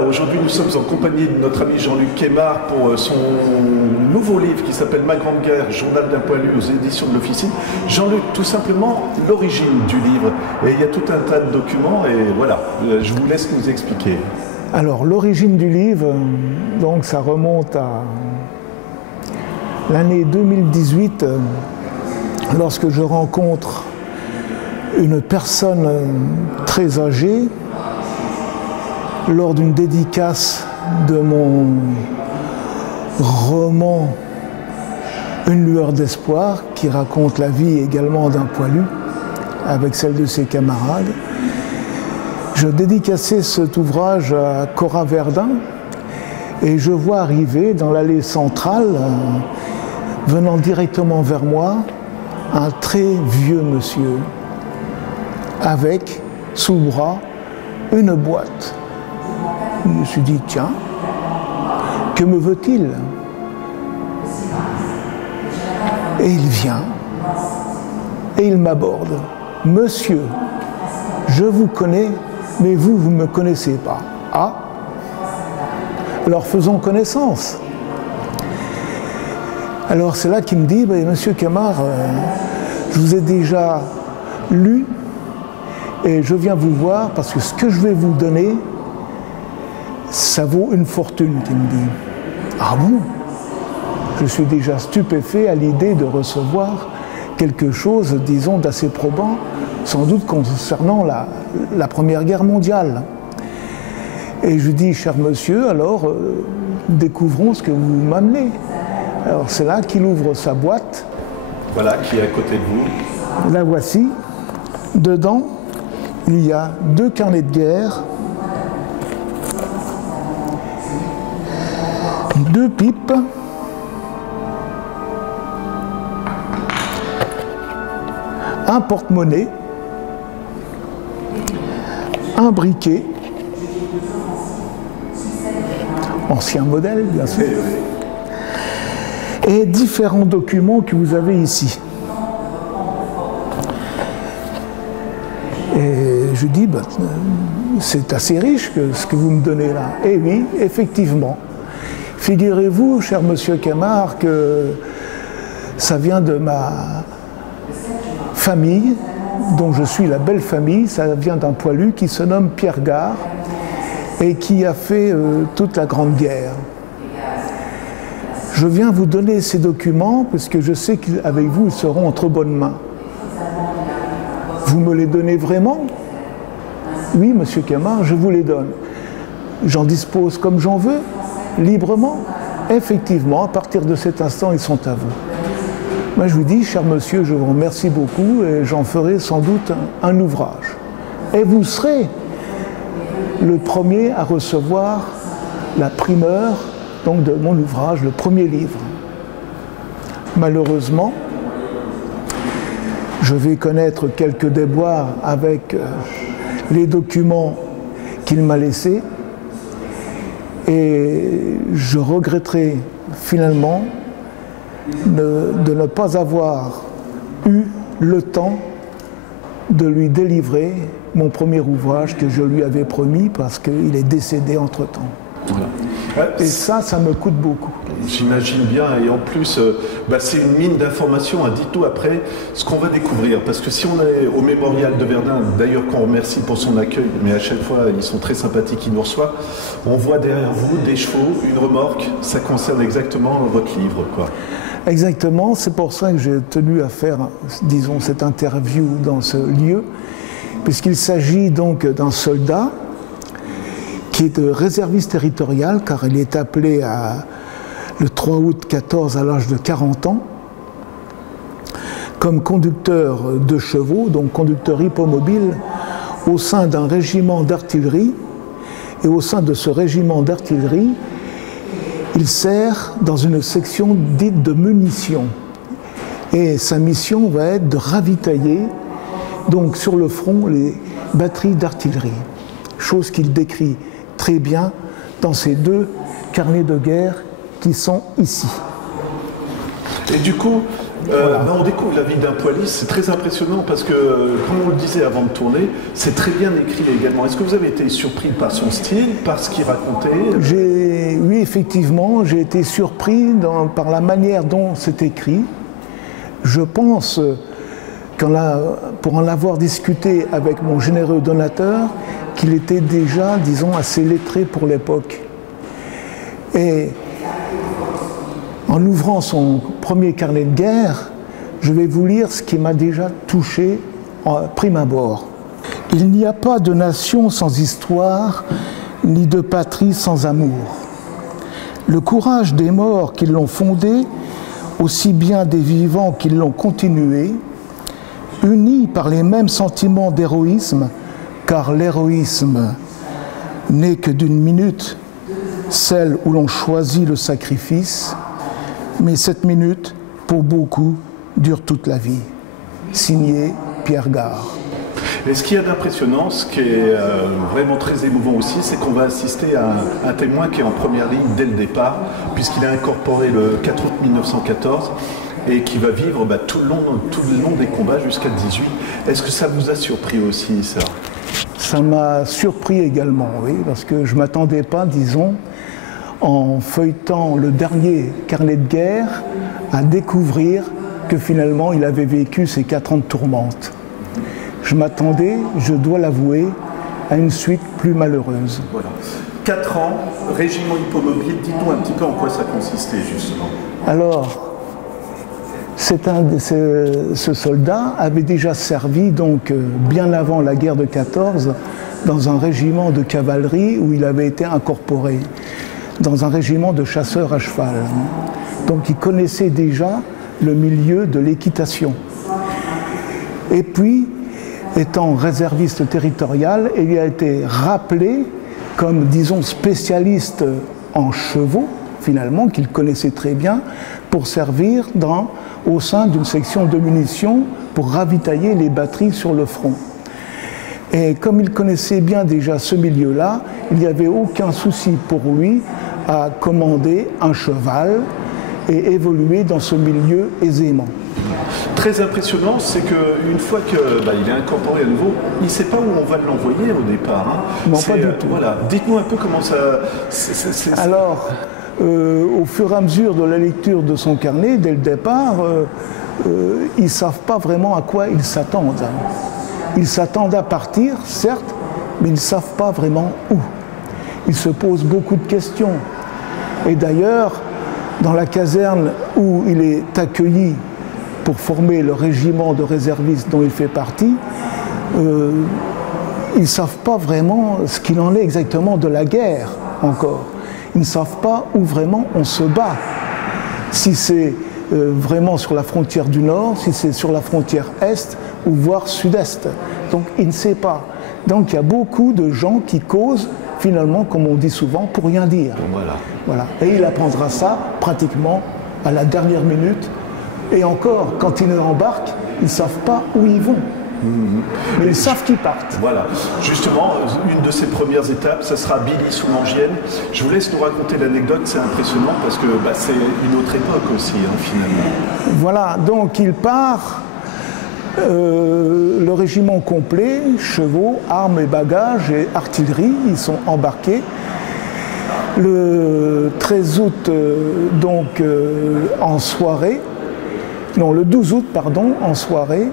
Voilà, aujourd'hui nous sommes en compagnie de notre ami Jean-Luc Quémard pour son nouveau livre qui s'appelle Ma Grande Guerre, journal d'un poilu aux éditions de l'Officine. Jean-Luc, tout simplement l'origine du livre. Et il y a tout un tas de documents et voilà, je vous laisse nous expliquer. Alors l'origine du livre, donc ça remonte à l'année 2018, lorsque je rencontre une personne très âgée lors d'une dédicace de mon roman Une lueur d'espoir, qui raconte la vie également d'un poilu avec celle de ses camarades. Je dédicaçais cet ouvrage à Cora Verdun et je vois arriver dans l'allée centrale, venant directement vers moi, un très vieux monsieur avec sous le bras une boîte. Je me suis dit, tiens, que me veut-il? Et il vient et il m'aborde. Monsieur, je vous connais, mais vous ne me connaissez pas. Ah, alors faisons connaissance. Alors c'est là qu'il me dit, monsieur Quémard, je vous ai déjà lu et je viens vous voir parce que ce que je vais vous donner, ça vaut une fortune, qu'il me dit. Ah bon? Je suis déjà stupéfait à l'idée de recevoir quelque chose, disons, d'assez probant, sans doute concernant la Première Guerre mondiale. Et je dis, cher monsieur, alors découvrons ce que vous m'amenez. Alors c'est là qu'il ouvre sa boîte. Voilà, qui est à côté de vous. La voici. Dedans, il y a 2 carnets de guerre, 2 pipes, un porte-monnaie, un briquet, ancien modèle bien sûr, et différents documents que vous avez ici. Et je dis, c'est assez riche ce que vous me donnez là. Et oui, effectivement. Figurez-vous, cher monsieur Quémard, que ça vient de ma famille, dont je suis la belle famille. Ça vient d'un poilu qui se nomme Pierre Gare et qui a fait toute la Grande Guerre. Je viens vous donner ces documents parce que je sais qu'avec vous, ils seront entre bonnes mains. Vous me les donnez vraiment? Oui, monsieur Quémard, je vous les donne. J'en dispose comme j'en veux, librement. Effectivement, à partir de cet instant, ils sont à vous. Moi, je vous dis, cher monsieur, je vous remercie beaucoup et j'en ferai sans doute un ouvrage. Et vous serez le premier à recevoir la primeur donc, de mon ouvrage, le premier livre. Malheureusement, je vais connaître quelques déboires avec les documents qu'il m'a laissés et je regretterai finalement de ne pas avoir eu le temps de lui délivrer mon premier ouvrage que je lui avais promis parce qu'il est décédé entre-temps. Voilà. Et ça me coûte beaucoup. J'imagine bien, et en plus, c'est une mine d'informations. Dites-nous après ce qu'on va découvrir, parce que si on est au Mémorial de Verdun, d'ailleurs qu'on remercie pour son accueil, mais à chaque fois ils sont très sympathiques, ils nous reçoivent, on voit derrière vous des chevaux, une remorque, ça concerne exactement votre livre, quoi. Exactement, c'est pour ça que j'ai tenu à faire, disons, cette interview dans ce lieu, puisqu'il s'agit donc d'un soldat qui est réserviste territorial, car il est appelé le 3 août 14 à l'âge de 40 ans, comme conducteur de chevaux, donc conducteur hippomobile, au sein d'un régiment d'artillerie. Et au sein de ce régiment d'artillerie, il sert dans une section dite de munitions. Et sa mission va être de ravitailler, donc sur le front, les batteries d'artillerie. Chose qu'il décrit très bien dans ces 2 carnets de guerre qui sont ici. Et du coup, Voilà. On découvre la vie d'un poiliste, c'est très impressionnant parce que, comme on le disait avant de tourner, c'est très bien écrit également. Est-ce que vous avez été surpris par son style, par ce qu'il racontait? Oui, effectivement, j'ai été surpris par la manière dont c'est écrit. Je pense, pour en avoir discuté avec mon généreux donateur, qu'il était déjà, disons, assez lettré pour l'époque. Et en ouvrant son premier carnet de guerre, je vais vous lire ce qui m'a déjà touché en prime abord. « Il n'y a pas de nation sans histoire, ni de patrie sans amour. Le courage des morts qui l'ont fondée, aussi bien des vivants qui l'ont continuée, unis par les mêmes sentiments d'héroïsme, car l'héroïsme n'est que d'une minute, celle où l'on choisit le sacrifice, mais cette minute, pour beaucoup, dure toute la vie. » Signé Pierre Gare. Et ce qu'il y a d'impressionnant, ce qui est vraiment très émouvant aussi, c'est qu'on va assister à un témoin qui est en première ligne dès le départ, puisqu'il a incorporé le 4 août 1914 et qui va vivre tout le long des combats jusqu'à 18. Est-ce que ça vous a surpris aussi, ça? Ça m'a surpris également, oui, parce que je ne m'attendais pas, disons, en feuilletant le dernier carnet de guerre, à découvrir que finalement il avait vécu ces 4 ans de tourmente. Je m'attendais, je dois l'avouer, à une suite plus malheureuse. Voilà. 4 ans, régiment hippomobile, dites-nous un petit peu en quoi ça consistait justement. Alors, ce soldat avait déjà servi, donc bien avant la guerre de 14, dans un régiment de cavalerie où il avait été incorporé, dans un régiment de chasseurs à cheval. Donc il connaissait déjà le milieu de l'équitation. Et puis, étant réserviste territorial, il a été rappelé comme, disons, spécialiste en chevaux, finalement, qu'il connaissait très bien, pour servir au sein d'une section de munitions pour ravitailler les batteries sur le front. Et comme il connaissait bien déjà ce milieu-là, il n'y avait aucun souci pour lui à commander un cheval et évoluer dans ce milieu aisément. Très impressionnant, c'est qu'une fois qu'il est incorporé à nouveau, il ne sait pas où on va l'envoyer au départ. Hein. Non, pas du tout. Voilà. Dites-nous un peu comment ça... Alors, au fur et à mesure de la lecture de son carnet, dès le départ, ils ne savent pas vraiment à quoi ils s'attendent. Ils s'attendent à partir, certes, mais ils ne savent pas vraiment où. Ils se posent beaucoup de questions. Et d'ailleurs, dans la caserne où il est accueilli pour former le régiment de réservistes dont il fait partie, ils ne savent pas vraiment ce qu'il en est exactement de la guerre encore. Ils ne savent pas où vraiment on se bat. Si c'est vraiment sur la frontière du Nord, si c'est sur la frontière Est ou voire Sud-Est. Donc ils ne savent pas. Donc il y a beaucoup de gens qui causent finalement, comme on dit souvent, pour rien dire. Voilà. Et il apprendra ça pratiquement à la dernière minute. Et encore, quand ils embarquent, ils ne savent pas où ils vont. Mais ils savent qu'ils partent. Voilà. Justement, une de ces premières étapes, ça sera Billy sous Langienne. Je vous laisse nous raconter l'anecdote, c'est impressionnant parce que c'est une autre époque aussi, hein, finalement. Voilà, donc il part, le régiment complet, chevaux, armes et bagages et artillerie, ils sont embarqués. Le 13 août, en soirée, non, le 12 août, pardon, en soirée,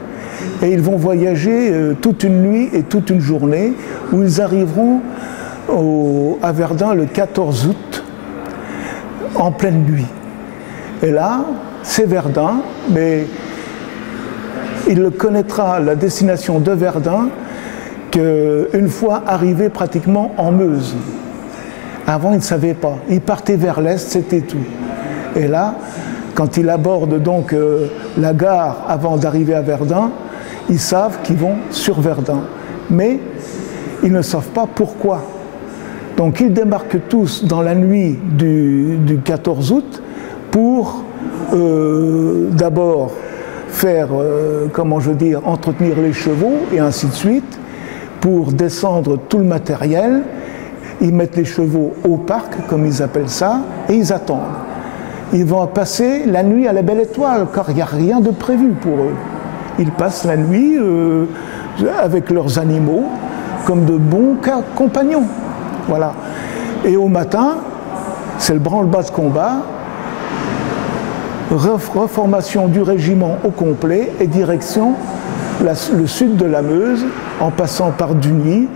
et ils vont voyager toute une nuit et toute une journée, où ils arriveront à Verdun le 14 août, en pleine nuit. Et là, c'est Verdun, mais il connaîtra la destination de Verdun qu'une fois arrivé pratiquement en Meuse. Avant, il ne savait pas. Il partait vers l'Est, c'était tout. Et là, quand il aborde donc la gare avant d'arriver à Verdun, ils savent qu'ils vont sur Verdun. Mais ils ne savent pas pourquoi. Donc ils débarquent tous dans la nuit du 14 août pour d'abord faire, entretenir les chevaux et ainsi de suite, pour descendre tout le matériel. Ils mettent les chevaux au parc, comme ils appellent ça, et ils attendent. Ils vont passer la nuit à la Belle Étoile, car il n'y a rien de prévu pour eux. Ils passent la nuit avec leurs animaux, comme de bons compagnons. Voilà. Et au matin, c'est le branle-bas de combat, reformation du régiment au complet et direction le sud de la Meuse, en passant par Dugny,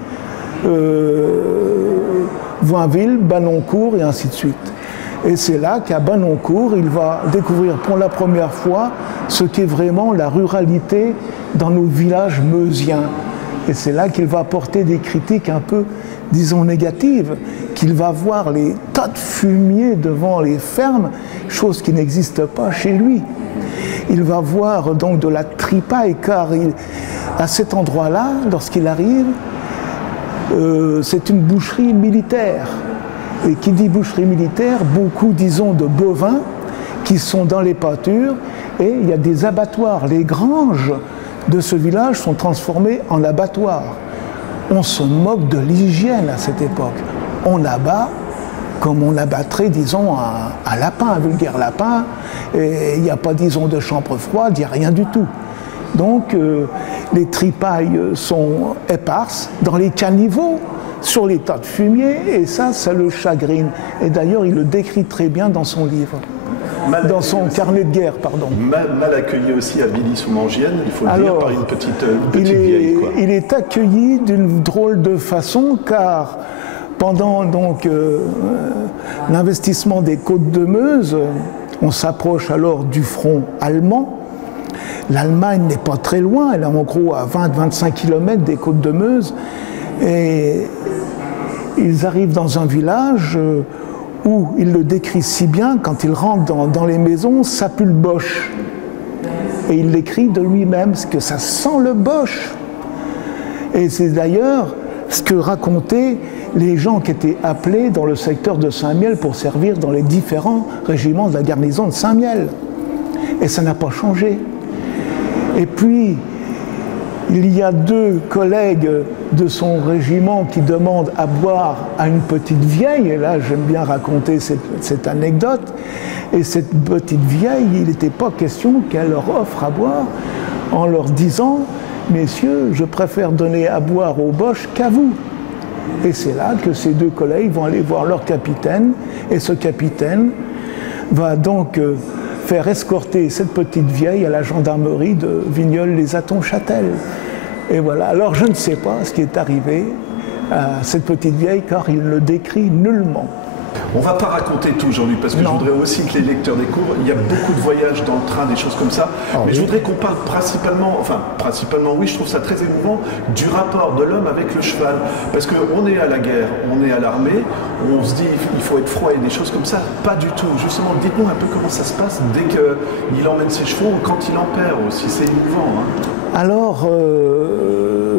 Voinville, Banoncourt et ainsi de suite. Et c'est là qu'à Banoncourt, il va découvrir pour la première fois ce qu'est vraiment la ruralité dans nos villages meusiens. Et c'est là qu'il va apporter des critiques un peu, disons, négatives, qu'il va voir les tas de fumier devant les fermes, chose qui n'existe pas chez lui. Il va voir donc de la tripaille, car à cet endroit-là, lorsqu'il arrive, c'est une boucherie militaire. Et qui dit boucherie militaire, beaucoup, disons, de bovins qui sont dans les pâtures, et il y a des abattoirs. Les granges de ce village sont transformées en abattoirs. On se moque de l'hygiène à cette époque. On abat comme on abattrait, disons, un lapin, un vulgaire lapin, et il n'y a pas, disons, de chambre froide, il n'y a rien du tout. Donc, les tripailles sont éparses dans les caniveaux, sur les tas de fumier, et ça le chagrine. Et d'ailleurs, il le décrit très bien dans son livre, dans son carnet de guerre, pardon. Mal accueilli aussi à Billy-sous-Mangienne, il faut le dire, par une petite vieille, quoi. Il est accueilli d'une drôle de façon, car pendant donc l'investissement des côtes de Meuse, on s'approche alors du front allemand. L'Allemagne n'est pas très loin, elle est en gros à 20-25 km des côtes de Meuse. Et ils arrivent dans un village où il le décrit si bien, quand il rentre dans les maisons, ça pue le boche. Et il l'écrit de lui-même, parce que ça sent le boche. Et c'est d'ailleurs ce que racontaient les gens qui étaient appelés dans le secteur de Saint-Miel pour servir dans les différents régiments de la garnison de Saint-Miel. Et ça n'a pas changé. Et puis, il y a deux collègues de son régiment qui demandent à boire à une petite vieille, et là j'aime bien raconter cette anecdote, et cette petite vieille, il n'était pas question qu'elle leur offre à boire en leur disant « Messieurs, je préfère donner à boire aux boches qu'à vous ». Et c'est là que ces deux collègues vont aller voir leur capitaine, et ce capitaine va donc faire escorter cette petite vieille à la gendarmerie de Vigneulles-les-Atons-Châtel. Et voilà. Alors je ne sais pas ce qui est arrivé à cette petite vieille, car il ne le décrit nullement. On ne va pas raconter tout aujourd'hui, parce que je voudrais aussi que les lecteurs découvrent. Il y a beaucoup de voyages dans le train, des choses comme ça. Mais je voudrais qu'on parle principalement, oui, je trouve ça très émouvant, du rapport de l'homme avec le cheval. Parce qu'on est à la guerre, on est à l'armée, on se dit il faut être froid et des choses comme ça. Pas du tout. Justement, dites-nous un peu comment ça se passe dès qu'il emmène ses chevaux, ou quand il en perd aussi. C'est émouvant. Hein. Alors,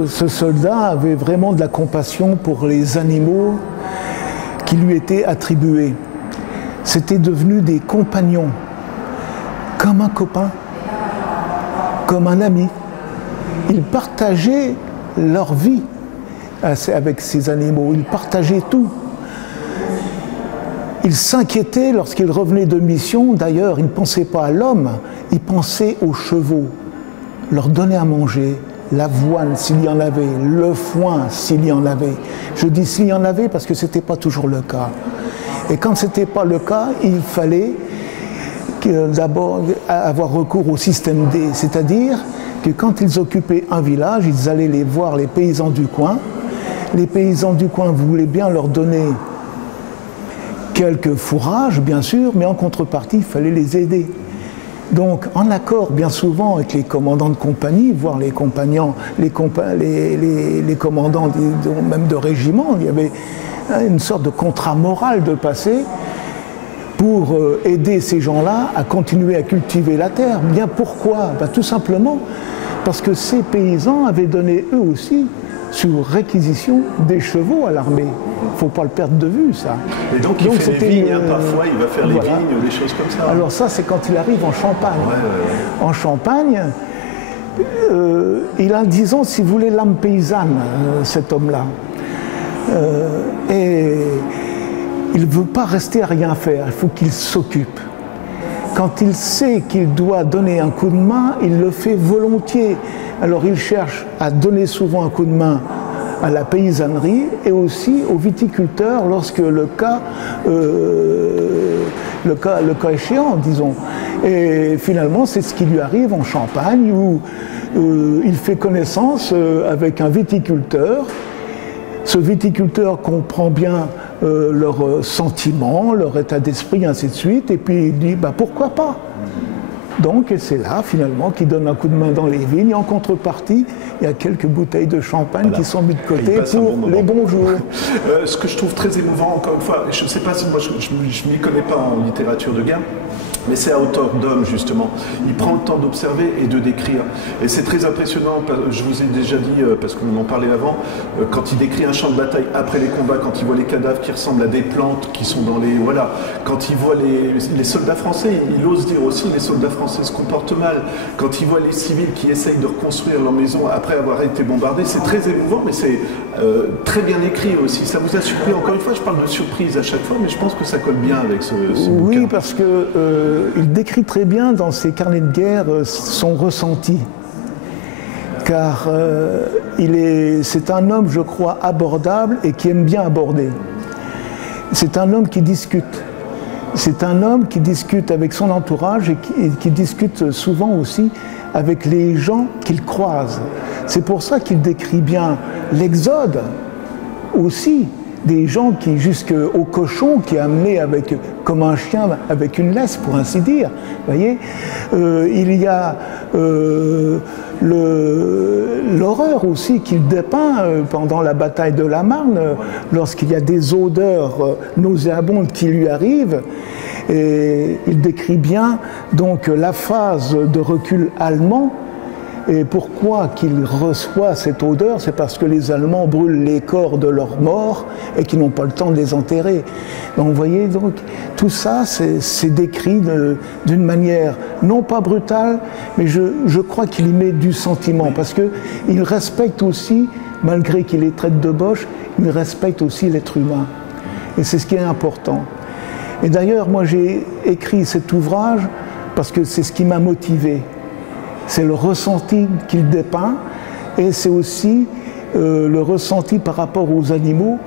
ce soldat avait vraiment de la compassion pour les animaux qui lui étaient attribués. C'était devenu des compagnons, comme un copain, comme un ami. Ils partageaient leur vie avec ces animaux, ils partageaient tout. Ils s'inquiétaient lorsqu'ils revenaient de mission, d'ailleurs, ils ne pensaient pas à l'homme, ils pensaient aux chevaux, leur donner à manger, l'avoine s'il y en avait, le foin s'il y en avait. Je dis s'il y en avait parce que ce n'était pas toujours le cas. Et quand ce n'était pas le cas, il fallait d'abord avoir recours au système D, c'est-à-dire que quand ils occupaient un village, ils allaient les voir les paysans du coin. Les paysans du coin voulaient bien leur donner quelques fourrages, bien sûr, mais en contrepartie, il fallait les aider. Donc, en accord bien souvent avec les commandants de compagnie, voire les commandants même de régiment, il y avait une sorte de contrat moral de passer pour aider ces gens-là à continuer à cultiver la terre. Bien pourquoi? Tout simplement parce que ces paysans avaient donné eux aussi, sur réquisition, des chevaux à l'armée. Il ne faut pas le perdre de vue, ça. Et donc il fait les vignes, parfois il va faire les vignes, des choses comme ça. Alors ça, c'est quand il arrive en Champagne. Ouais. En Champagne, il a, disons, si vous voulez, l'âme paysanne, cet homme-là. Et il ne veut pas rester à rien faire, il faut qu'il s'occupe. quand il sait qu'il doit donner un coup de main, il le fait volontiers. Alors il cherche à donner souvent un coup de main à la paysannerie et aussi aux viticulteurs lorsque le cas échéant, disons. Et finalement, c'est ce qui lui arrive en Champagne où il fait connaissance avec un viticulteur. Ce viticulteur comprend bien leurs sentiments, leur état d'esprit, ainsi de suite, et puis il dit bah, pourquoi pas. Donc c'est là finalement qu'il donne un coup de main dans les vignes. Et en contrepartie, il y a quelques bouteilles de champagne qui sont mises de côté pour les bons jours. Ce que je trouve très émouvant, encore une fois, je ne sais pas si moi je ne m'y connais pas en littérature de guerre, mais c'est à hauteur d'homme justement. Il prend le temps d'observer et de décrire. Et c'est très impressionnant, je vous ai déjà dit, parce qu'on en parlait avant, quand il décrit un champ de bataille après les combats, quand il voit les cadavres qui ressemblent à des plantes qui sont dans les... Voilà, quand il voit les soldats français, il ose dire aussi les soldats français se comportent mal. Quand il voit les civils qui essayent de reconstruire leur maison après avoir été bombardés, c'est très émouvant, mais c'est très bien écrit aussi. Ça vous a surpris, encore une fois, je parle de surprise à chaque fois, mais je pense que ça colle bien avec ce oui, bouquin. parce que il décrit très bien dans ses carnets de guerre son ressenti. Car c'est un homme, je crois, abordable et qui aime bien aborder. C'est un homme qui discute. C'est un homme qui discute avec son entourage et qui discute souvent aussi avec les gens qu'il croise. C'est pour ça qu'il décrit bien l'exode aussi, des gens qui, jusqu'au cochon, qui est amené comme un chien avec une laisse, pour ainsi dire. Voyez, il y a l'horreur aussi qu'il dépeint pendant la bataille de la Marne, lorsqu'il y a des odeurs nauséabondes qui lui arrivent. Et il décrit bien donc la phase de recul allemand. Et pourquoi qu'il reçoit cette odeur? C'est parce que les Allemands brûlent les corps de leurs morts et qu'ils n'ont pas le temps de les enterrer. Donc vous voyez, donc, tout ça, c'est décrit d'une manière non pas brutale, mais je crois qu'il y met du sentiment, parce qu'il respecte aussi, malgré qu'il les traite de boches, il respecte aussi l'être humain. Et c'est ce qui est important. Et d'ailleurs, moi j'ai écrit cet ouvrage parce que c'est ce qui m'a motivé. C'est le ressenti qu'il dépeint et c'est aussi le ressenti par rapport aux animaux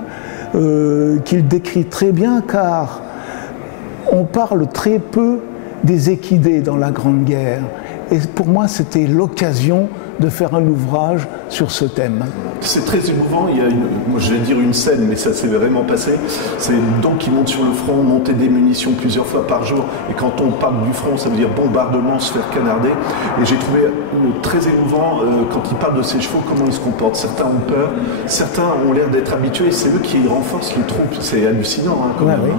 qu'il décrit très bien, car on parle très peu des équidés dans la Grande Guerre. Et pour moi, c'était l'occasion de faire un ouvrage sur ce thème. C'est très émouvant, il y a moi je vais dire une scène, mais ça s'est vraiment passé. C'est donc qu'il monte sur le front, monter des munitions plusieurs fois par jour, et quand on parle du front, ça veut dire bombardement, se faire canarder. Et j'ai trouvé très émouvant quand il parle de ses chevaux, comment ils se comportent. Certains ont peur, certains ont l'air d'être habitués, c'est eux qui renforcent les troupes. C'est hallucinant, hein, quand même. Oui.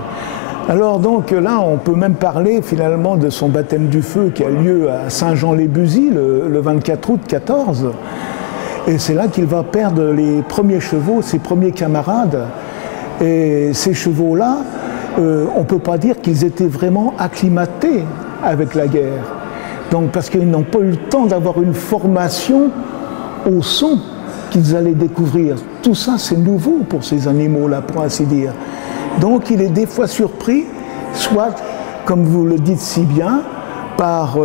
Alors donc là, on peut même parler finalement de son baptême du feu qui a lieu à Saint-Jean-les-Busy le 24 août 14. Et c'est là qu'il va perdre les premiers chevaux, ses premiers camarades. Et ces chevaux-là, on ne peut pas dire qu'ils étaient vraiment acclimatés avec la guerre. Donc parce qu'ils n'ont pas eu le temps d'avoir une formation au son qu'ils allaient découvrir. Tout ça, c'est nouveau pour ces animaux-là, pour ainsi dire. Donc il est des fois surpris, soit, comme vous le dites si bien, par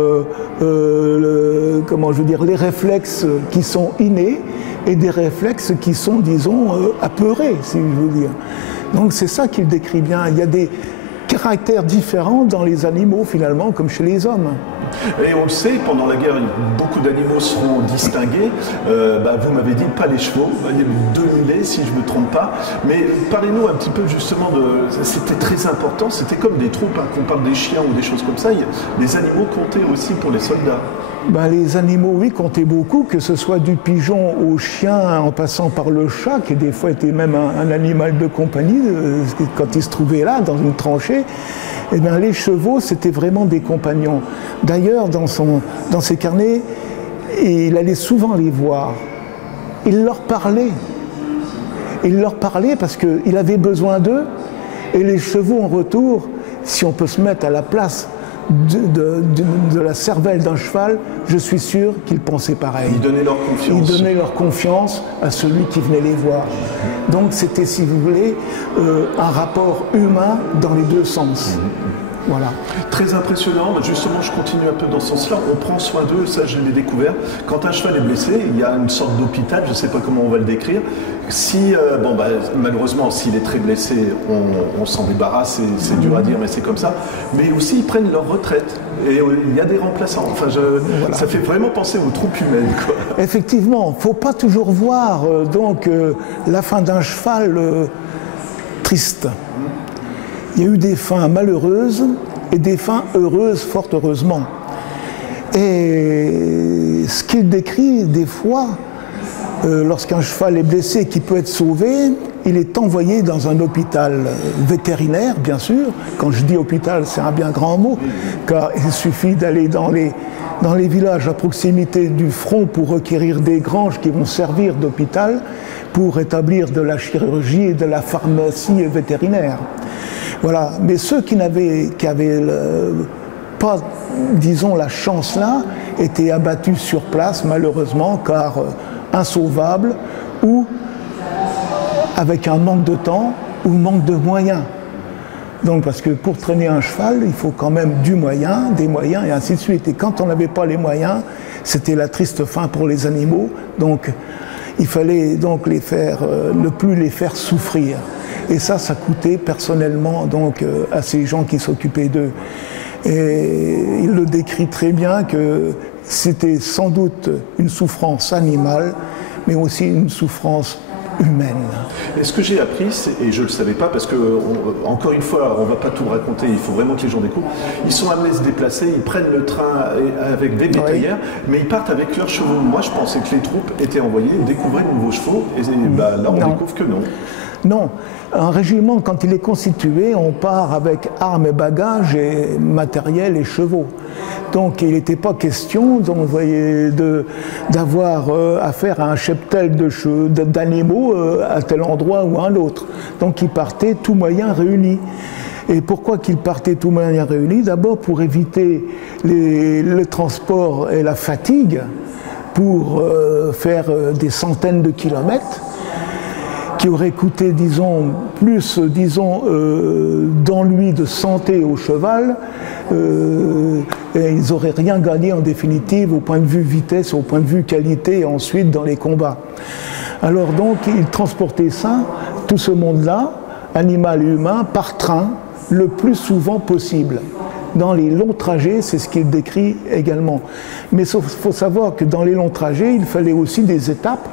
les réflexes qui sont innés et des réflexes qui sont, disons, apeurés, si je veux dire. Donc c'est ça qu'il décrit bien. Il y a des caractères différents dans les animaux, finalement, comme chez les hommes. Et on le sait, pendant la guerre, beaucoup d'animaux seront distingués. Vous m'avez dit pas les chevaux, il y a 2 mulets si je ne me trompe pas. Mais parlez-nous un petit peu justement de... C'était très important, c'était comme des troupes, hein, qu'on parle des chiens ou des choses comme ça. Les animaux comptaient aussi pour les soldats. Les animaux, oui, comptaient beaucoup, que ce soit du pigeon au chien, en passant par le chat, qui des fois était même un animal de compagnie, quand il se trouvait là, dans une tranchée. Eh bien, les chevaux, c'était vraiment des compagnons. D'ailleurs, dans ses carnets, il allait souvent les voir. Il leur parlait. Il leur parlait parce qu'il avait besoin d'eux. Et les chevaux, en retour, si on peut se mettre à la place de la cervelle d'un cheval, je suis sûr qu'ils pensaient pareil. Ils donnaient leur confiance. Ils donnaient leur confiance à celui qui venait les voir. Donc c'était, si vous voulez, un rapport humain dans les deux sens. Voilà. Très impressionnant. Justement, je continue un peu dans ce sens-là. On prend soin d'eux, ça je l'ai découvert. Quand un cheval est blessé, il y a une sorte d'hôpital, je ne sais pas comment on va le décrire. Si, malheureusement, s'il est très blessé, on s'en débarrasse, c'est dur à dire, mais c'est comme ça. Mais aussi, ils prennent leur retraite. Et il y a des remplaçants. Enfin, voilà. Ça fait vraiment penser aux troupes humaines, quoi. Effectivement, il ne faut pas toujours voir la fin d'un cheval triste. Il y a eu des fins malheureuses et des fins heureuses, fort heureusement. Et ce qu'il décrit des fois, lorsqu'un cheval est blessé et qu'il peut être sauvé, il est envoyé dans un hôpital vétérinaire, bien sûr. Quand je dis hôpital, c'est un bien grand mot, car il suffit d'aller dans les villages à proximité du front pour requérir des granges qui vont servir d'hôpital pour établir de la chirurgie et de la pharmacie vétérinaire. Voilà. Mais ceux qui n'avaient pas, disons, la chance là, étaient abattus sur place, malheureusement, car insauvables, ou avec un manque de temps, ou manque de moyens. Donc, parce que pour traîner un cheval, il faut quand même des moyens, et ainsi de suite. Et quand on n'avait pas les moyens, c'était la triste fin pour les animaux. Donc, il fallait donc ne plus les faire souffrir. Et ça coûtait personnellement donc à ces gens qui s'occupaient d'eux. Et il le décrit très bien que c'était sans doute une souffrance animale, mais aussi une souffrance humaine. Et ce que j'ai appris, et je ne le savais pas, parce que, encore une fois, on ne va pas tout raconter, il faut vraiment que les gens découvrent, ils sont amenés à se déplacer, ils prennent le train avec des bétaillères, mais ils partent avec leurs chevaux. Moi, je pensais que les troupes étaient envoyées découvrir de nouveaux chevaux, et là, on découvre que non. Non. Un régiment, quand il est constitué, on part avec armes et bagages et matériel et chevaux. Donc il n'était pas question d'avoir affaire à un cheptel d'animaux à tel endroit ou à un autre. Donc ils partaient tous moyens réunis. Et pourquoi qu'ils partaient tous moyens réunis? D'abord pour éviter le transport et la fatigue, pour faire des centaines de kilomètres, qui aurait coûté, disons, plus, d'ennui de santé au cheval, et ils n'auraient rien gagné en définitive au point de vue vitesse, au point de vue qualité, et ensuite dans les combats. Alors donc, ils transportaient ça, tout ce monde-là, animal et humain, par train, le plus souvent possible. Dans les longs trajets, c'est ce qu'il décrit également. Mais il faut savoir que dans les longs trajets, il fallait aussi des étapes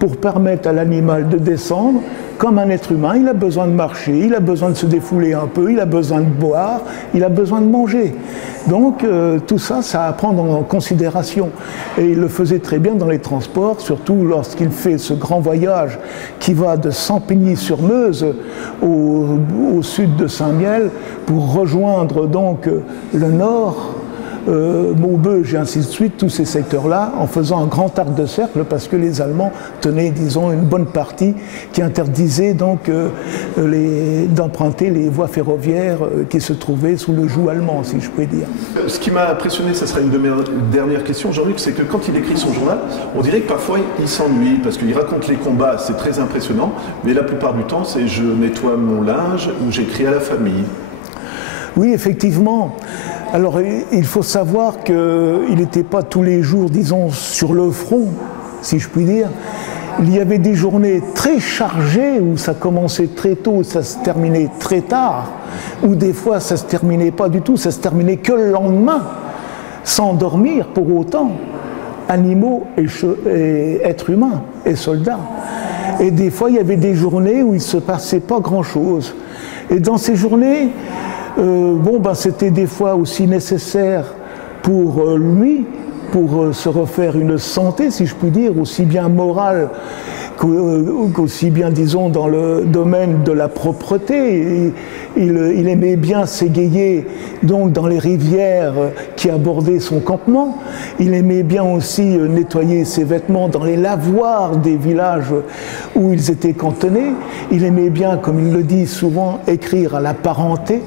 pour permettre à l'animal de descendre. Comme un être humain, il a besoin de marcher, il a besoin de se défouler un peu, il a besoin de boire, il a besoin de manger. Donc tout ça, ça à prendre en considération. Et il le faisait très bien dans les transports, surtout lorsqu'il fait ce grand voyage qui va de Sampigny-sur-Meuse au sud de Saint-Miel pour rejoindre donc le nord, Maubeuge et ainsi de suite, tous ces secteurs-là, en faisant un grand arc de cercle, parce que les Allemands tenaient, disons, une bonne partie qui interdisait donc d'emprunter les voies ferroviaires qui se trouvaient sous le joug allemand, si je puis dire. Ce qui m'a impressionné, ce sera une de mes dernières questions, Jean-Luc, c'est que quand il écrit son journal, on dirait que parfois il s'ennuie, parce qu'il raconte les combats, c'est très impressionnant, mais la plupart du temps, c'est je nettoie mon linge ou j'écris à la famille. Oui, effectivement. Alors, il faut savoir qu'il n'était pas tous les jours, disons, sur le front, si je puis dire. Il y avait des journées très chargées où ça commençait très tôt, ça se terminait très tard, ou des fois ça se terminait pas du tout, ça se terminait que le lendemain, sans dormir pour autant, animaux et êtres humains et soldats. Et des fois, il y avait des journées où il ne se passait pas grand-chose. Et dans ces journées, c'était des fois aussi nécessaire pour lui, pour se refaire une santé, si je puis dire, aussi bien morale qu'aussi bien, disons, dans le domaine de la propreté. Il aimait bien s'égayer donc dans les rivières qui abordaient son campement. Il aimait bien aussi nettoyer ses vêtements dans les lavoirs des villages où ils étaient cantonnés. Il aimait bien, comme il le dit souvent, écrire à la parenté.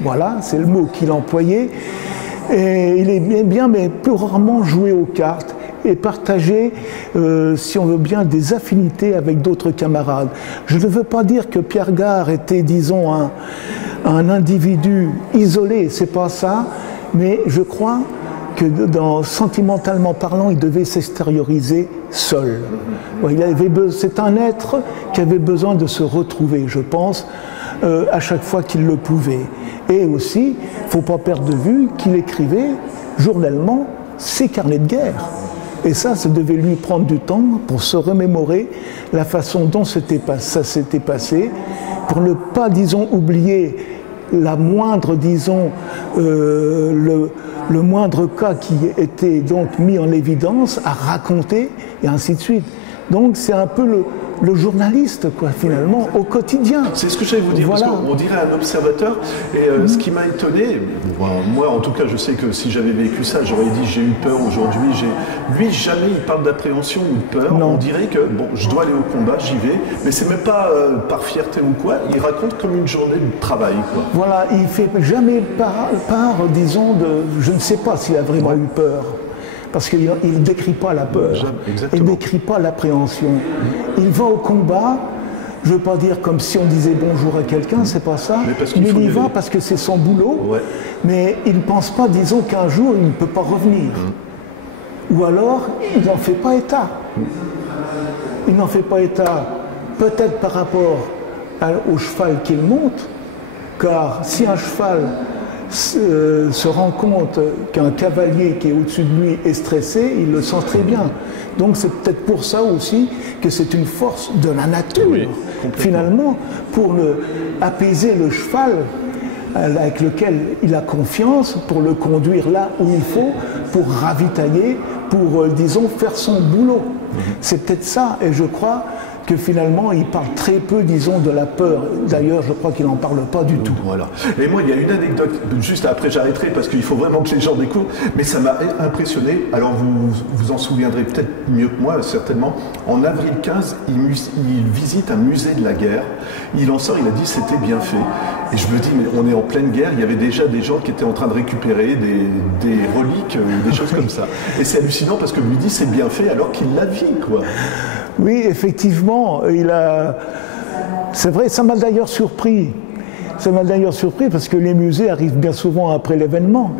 Voilà, c'est le mot qu'il employait. Et il aimait bien, mais plus rarement, jouer aux cartes et partager, si on veut bien, des affinités avec d'autres camarades. Je ne veux pas dire que Pierre Gare était, disons, un individu isolé, c'est pas ça, mais je crois que sentimentalement parlant, il devait s'extérioriser seul. C'est un être qui avait besoin de se retrouver, je pense, à chaque fois qu'il le pouvait. Et aussi, il ne faut pas perdre de vue qu'il écrivait journellement ses carnets de guerre. Et ça devait lui prendre du temps pour se remémorer la façon dont ça s'était passé, pour ne pas, disons, oublier la moindre, disons, le moindre cas qui était donc mis en évidence à raconter, et ainsi de suite. Donc c'est un peu le journaliste, quoi, finalement, au quotidien. C'est ce que j'allais vous dire, voilà. Parce qu'on dirait un observateur, et ce qui m'a étonné, moi en tout cas, je sais que si j'avais vécu ça, j'aurais dit j'ai eu peur aujourd'hui. Lui, jamais il parle d'appréhension ou de peur. Non. On dirait que, bon, je dois aller au combat, j'y vais, mais c'est même pas par fierté ou quoi, il raconte comme une journée de travail, quoi. Voilà, il fait jamais part, disons, je ne sais pas s'il a vraiment eu peur. Parce qu'il ne décrit pas la peur, il ne décrit pas l'appréhension. Il va au combat, je ne veux pas dire comme si on disait bonjour à quelqu'un, c'est pas ça, mais il y va parce que c'est son boulot, mais il ne pense pas, disons, qu'un jour il ne peut pas revenir. Ou alors, il n'en fait pas état. Il n'en fait pas état, peut-être par rapport au cheval qu'il monte, car si un cheval se rend compte qu'un cavalier qui est au-dessus de lui est stressé, il le sent très bien. Donc c'est peut-être pour ça aussi que c'est une force de la nature, finalement, pour apaiser le cheval avec lequel il a confiance, pour le conduire là où il faut, pour ravitailler, pour, disons, faire son boulot. C'est peut-être ça, et je crois que finalement, il parle très peu, disons, de la peur. D'ailleurs, je crois qu'il n'en parle pas du tout. Voilà. Et moi, il y a une anecdote, juste après j'arrêterai, parce qu'il faut vraiment que les gens découvrent, mais ça m'a impressionné. Alors, vous en souviendrez peut-être mieux que moi, certainement. En avril 15, il visite un musée de la guerre. Il en sort, il a dit, c'était bien fait. Et je me dis, mais on est en pleine guerre, il y avait déjà des gens qui étaient en train de récupérer des reliques, des choses comme ça. Et c'est hallucinant, parce que lui dit, c'est bien fait, alors qu'il la vit, quoi. Oui, effectivement, c'est vrai, ça m'a d'ailleurs surpris. Ça m'a d'ailleurs surpris parce que les musées arrivent bien souvent après l'événement.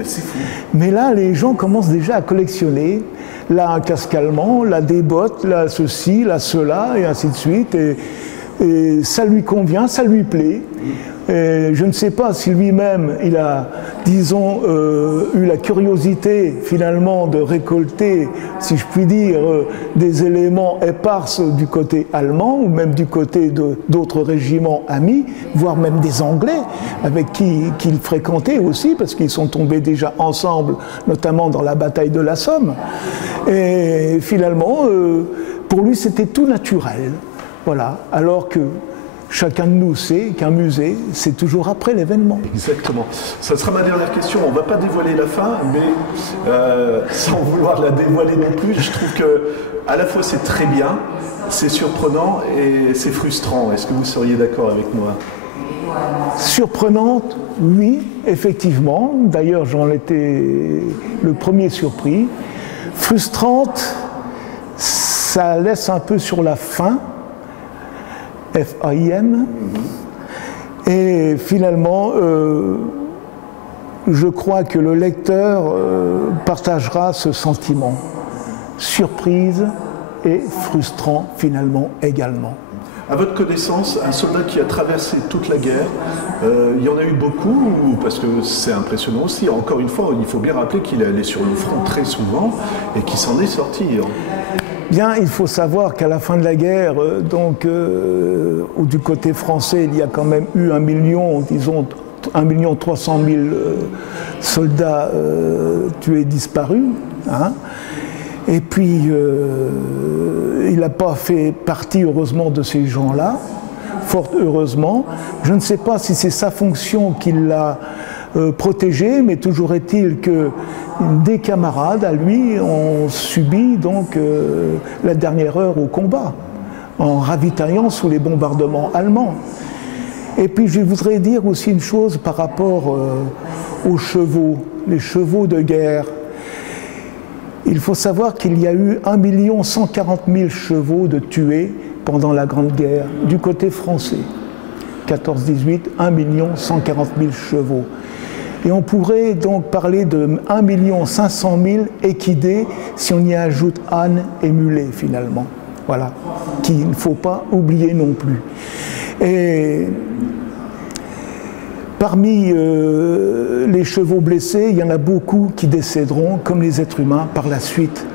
Mais là, les gens commencent déjà à collectionner. Là, un casque allemand, là, des bottes, là, ceci, là, cela, et ainsi de suite. Et ça lui convient, ça lui plaît. Et je ne sais pas si lui-même, il a, disons, eu la curiosité, finalement, de récolter, si je puis dire, des éléments épars du côté allemand, ou même du côté d'autres régiments amis, voire même des Anglais, avec qui il fréquentait aussi, parce qu'ils sont tombés déjà ensemble, notamment dans la bataille de la Somme. Et finalement, pour lui, c'était tout naturel. Voilà, alors que chacun de nous sait qu'un musée, c'est toujours après l'événement. Exactement. Ça sera ma dernière question. On ne va pas dévoiler la fin, mais sans vouloir la dévoiler non plus, je trouve que à la fois c'est très bien, c'est surprenant et c'est frustrant. Est-ce que vous seriez d'accord avec moi? Surprenante, oui, effectivement. D'ailleurs, j'en étais le premier surpris. Frustrante, ça laisse un peu sur la faim. F-A-I-M. Et finalement, je crois que le lecteur partagera ce sentiment. Surprise et frustrant finalement également. À votre connaissance, un soldat qui a traversé toute la guerre, il y en a eu beaucoup, parce que c'est impressionnant aussi. Encore une fois, il faut bien rappeler qu'il est allé sur le front très souvent et qu'il s'en est sorti. Bien, il faut savoir qu'à la fin de la guerre, du côté français, il y a quand même eu 1 million, disons 1 300 000 soldats tués, disparus. Hein. Et puis, il n'a pas fait partie, heureusement, de ces gens-là, fort heureusement. Je ne sais pas si c'est sa fonction qui l'a protégé, mais toujours est-il que des camarades à lui ont subi donc la dernière heure au combat, en ravitaillant sous les bombardements allemands. Et puis je voudrais dire aussi une chose par rapport aux chevaux, les chevaux de guerre. Il faut savoir qu'il y a eu 1 140 000 chevaux de tués pendant la Grande Guerre, du côté français. 14-18, 1 140 000 chevaux. Et on pourrait donc parler de 1 500 000 équidés si on y ajoute ânes et mulets finalement. Voilà, qu'il ne faut pas oublier non plus. Et parmi les chevaux blessés, il y en a beaucoup qui décéderont, comme les êtres humains, par la suite.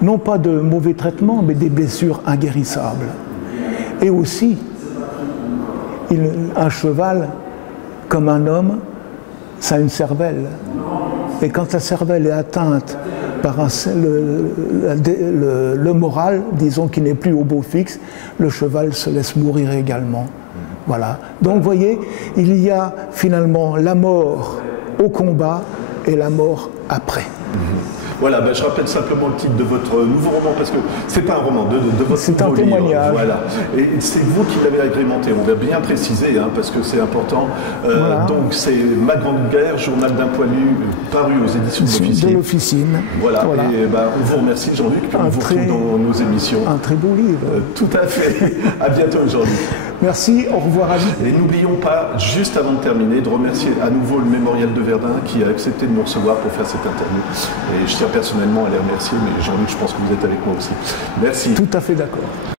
Non pas de mauvais traitements, mais des blessures inguérissables. Et aussi, un cheval, comme un homme, ça a une cervelle. Et quand la cervelle est atteinte par le moral, disons qu'il n'est plus au beau fixe, le cheval se laisse mourir également. Voilà. Donc vous voyez, il y a finalement la mort au combat et la mort après. Voilà, ben je rappelle simplement le titre de votre nouveau roman, parce que c'est pas un roman, de votre c'est un témoignage. Voilà. Et c'est vous qui l'avez agrémenté, on va bien préciser, hein, parce que c'est important. Voilà. Donc c'est Ma Grande Guerre, journal d'un poilu, paru aux éditions de l'Officine. Voilà. Et ben, on vous remercie Jean-Luc, puis on vous retrouve dans nos émissions. Un très beau livre. Tout à fait. À bientôt Jean-Luc. Merci, au revoir à vous. Et n'oublions pas, juste avant de terminer, de remercier à nouveau le Mémorial de Verdun qui a accepté de nous recevoir pour faire cette interview. Et je tiens personnellement à les remercier, mais Jean-Luc, je pense que vous êtes avec moi aussi. Merci. Tout à fait d'accord.